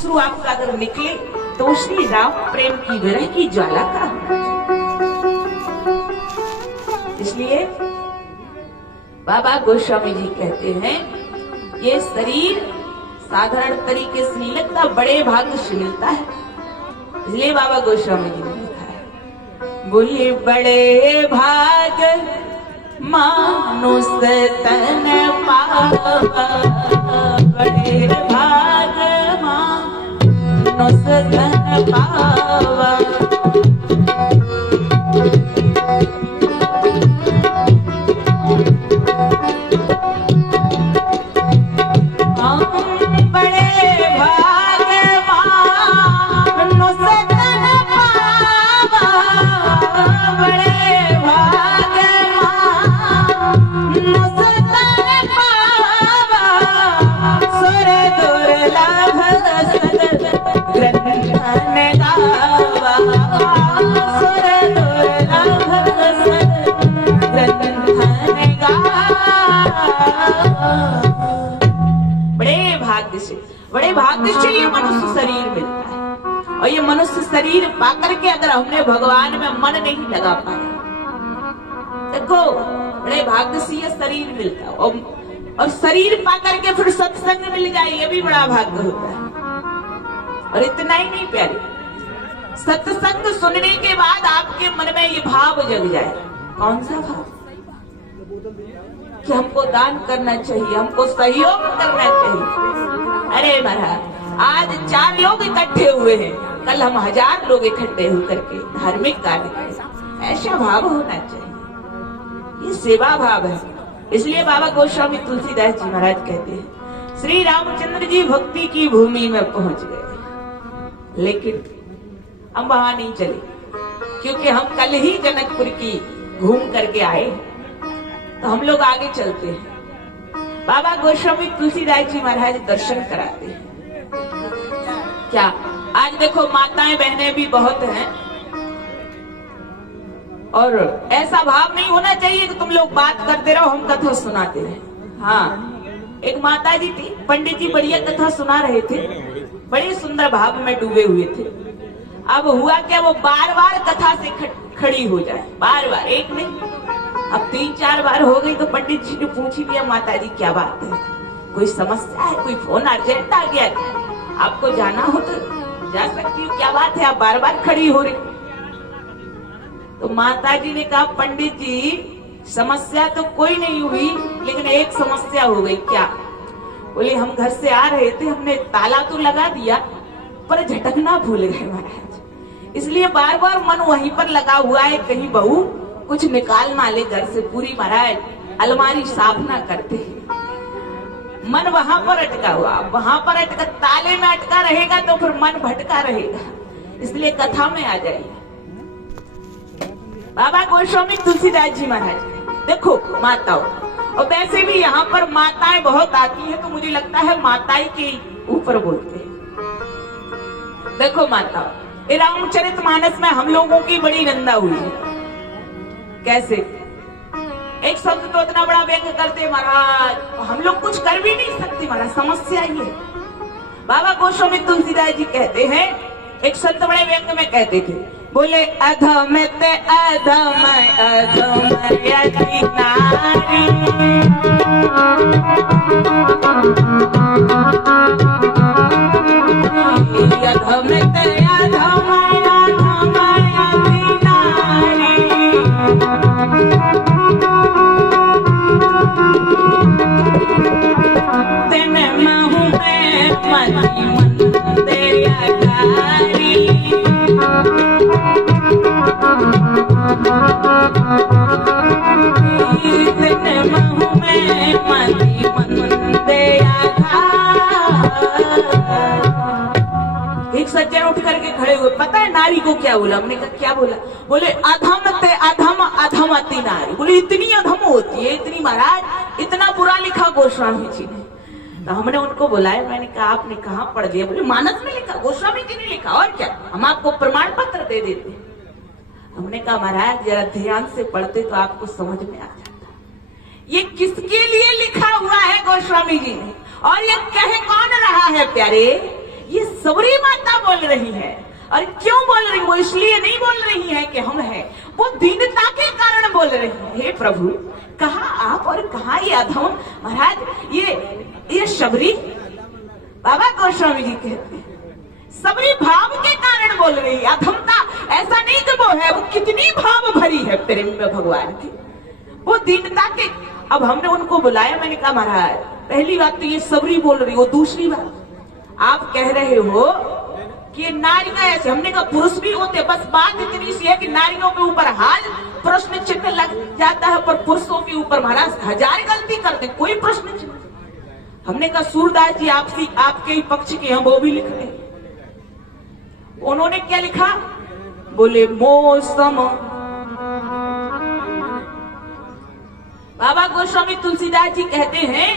अश्रु आपका अगर निकले तो श्री राम प्रेम की विरह की ज्वाला का होना चाहिए। इसलिए बाबा गोस्वामी जी कहते हैं ये शरीर साधारण तरीके से नहीं लगता, बड़े भाग्य से मिलता है। इसलिए बाबा गोस्वामी जी ने लिखा है, बोले बड़े भाग मानुष तन पावा, बड़े भाग मानुष तन पावा। बड़े भाग्य से ये मनुष्य शरीर मिलता है, और ये मनुष्य शरीर पाकर के अगर हमने भगवान में मन नहीं लगा पाया, देखो बड़े भाग्य से ये शरीर मिलता है, और शरीर पाकर के फिर सत्संग मिल जाए, ये भी बड़ा भाग्य होता है। और इतना ही नहीं प्यारे, सत्संग सुनने के बाद आपके मन में ये भाव जग जाए। कौन सा भाव? कि हमको दान करना चाहिए, हमको सहयोग करना चाहिए। अरे महाराज, आज 4 लोग इकट्ठे हुए हैं, कल हम 1000 लोग इकट्ठे होकर के धार्मिक कार्य करें, ऐसा भाव होना चाहिए। ये सेवा भाव है। इसलिए बाबा गोस्वामी तुलसीदास जी महाराज कहते हैं, श्री रामचंद्र जी भक्ति की भूमि में पहुंच गए, लेकिन हम वहां नहीं चले, क्योंकि हम कल ही जनकपुर की घूम करके आए, तो हम लोग आगे चलते हैं। बाबा गोस्वामी तुलसीदास जी महाराज दर्शन कराते हैं। क्या आज देखो माताएं बहनें भी बहुत हैं, और ऐसा भाव नहीं होना चाहिए कि तुम लोग बात करते रहो हम कथा सुनाते रहे। हाँ, एक माता जी थी, पंडित जी बढ़िया कथा सुना रहे थे, बड़े सुंदर भाव में डूबे हुए थे। अब हुआ क्या, वो बार बार कथा से खड़ी हो जाए, बार बार, एक नहीं, अब 3-4 बार हो गई। तो पंडित जी ने पूछ ही लिया, माता जी क्या बात है, कोई समस्या है, कोई फोन अर्जेंट आ गया, आपको जाना हो तो जा सकती हो, क्या बात है आप बार बार खड़ी हो रही? तो माता जी ने कहा, पंडित जी समस्या तो कोई नहीं हुई, लेकिन एक समस्या हो गई। क्या? बोले हम घर से आ रहे थे, हमने ताला तो लगा दिया पर झटकना भूल गए महाराज, इसलिए बार बार मन वहीं पर लगा हुआ है, कहीं बहू कुछ निकाल ना ले घर से, पूरी महाराज अलमारी साफ ना करते, मन वहां पर अटका हुआ, वहां पर अटका, ताले में अटका रहेगा तो फिर मन भटका रहेगा, इसलिए कथा में आ जाइए। बाबा गोस्वामी तुलसीदास जी महाराज, देखो माताओं, और वैसे भी यहाँ पर माताएं बहुत आती है, तो मुझे लगता है माताएं के ऊपर बोलते हैं। देखो माताओं, रामचरितमानस में हम लोगों की बड़ी निंदा हुई है। कैसे? एक शब्द तो इतना बड़ा व्यंग करते महाराज, हम लोग कुछ कर भी नहीं सकते महाराज, समस्या ही है। बाबा गोस्वामी तुलसीदास जी कहते हैं, एक संत बड़े व्यंग में कहते थे, बोले अधम ते अधम अधम यति नारी, अधम ते अधम अधम यति नारी, दिन महु में मति मंदे अगारी, दिन महु में मति मंदे अगारी। एक सज्जन उठ करके खड़े हुए, पता है नारी को क्या बोला? हमने कहा क्या बोला? बोले अधम ते अधम अधम अति नारी। बोले इतनी अधम होती है, इतनी महाराज, इतना बुरा लिखा गोस्वामी जी ने। तो हमने उनको बुलाया, मैंने कहा आपने कहाँ पढ़ दिया? बोले मानस में लिखा, गोस्वामी जी ने लिखा, और क्या, हम आपको प्रमाण पत्र दे देते। हमने कहा महाराज जरा ध्यान से पढ़ते तो आपको समझ में आ जाता ये किसके लिए लिखा हुआ है गोस्वामी जी ने, और ये कह कौन रहा है प्यारे? ये सबरी माता बोल रही है। और क्यों बोल रही? वो इसलिए नहीं बोल रही है कि हम हैं, वो दीनता के कारण बोल रही है। हे प्रभु, कहा आप और कहा ये अधम। महाराज ये शबरी, बाबा गोस्वामी जी कहते हैं सबरी भाव के कारण बोल रही है। अधमता ऐसा नहीं कि वो है, वो कितनी भाव भरी है प्रेम में भगवान की, वो दीनता के। अब हमने उनको बुलाया, मैंने कहा महाराज पहली बात तो ये सबरी बोल रही हो, दूसरी बात आप कह रहे हो कि नारियां ऐसे, हमने कहा पुरुष भी होते, बस बात इतनी सी है कि नारियों के ऊपर हाल प्रश्न चिन्ह लग जाता है, पर पुरुषों के ऊपर महाराज हजार गलती करते, कोई प्रश्न चिन्ह। हमने कहा सूरदास जी आपके ही पक्ष के हैं, वो भी लिख रहे हैं। उन्होंने क्या लिखा? बोले मौसम। बाबा गोस्वामी तुलसीदास जी कहते हैं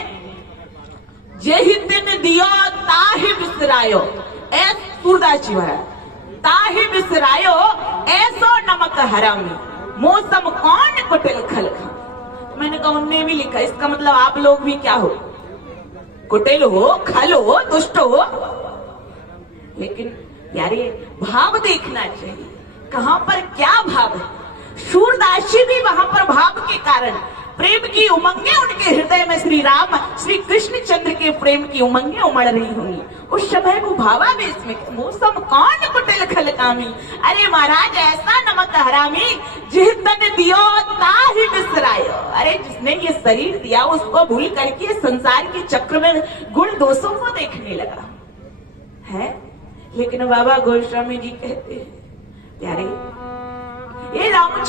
जेहि दिन दियो ताहि बिसरायो। सूरदास जी महाराज, ताहि बिसरायो ऐसो नमक हरामी, मौसम कौन कुटिल खल खा। मैंने कहा उनने भी लिखा, इसका मतलब आप लोग भी क्या हो? कुटिल हो, खल हो, दुष्ट हो। लेकिन यार ये भाव देखना चाहिए, कहां पर क्या भाव है। सूरदास जी भी वहां पर भाव के कारण प्रेम की उमंगे उनके हृदय में श्री राम श्री कृष्ण चंद्र के प्रेम की उमंगे उमड़ रही होंगी। उस समय वो भावावेश में मौसम कौन कुटिल खल कामी। अरे महाराज ऐसा नमक हरामी जिह तन दियो ताहि बिसरायो। अरे जिसने ये शरीर दिया उसको भूल करके संसार के चक्र में गुण दोषों को देखने लगा है। लेकिन बाबा गोस्वामी जी कहते हैं प्यारे, ये राम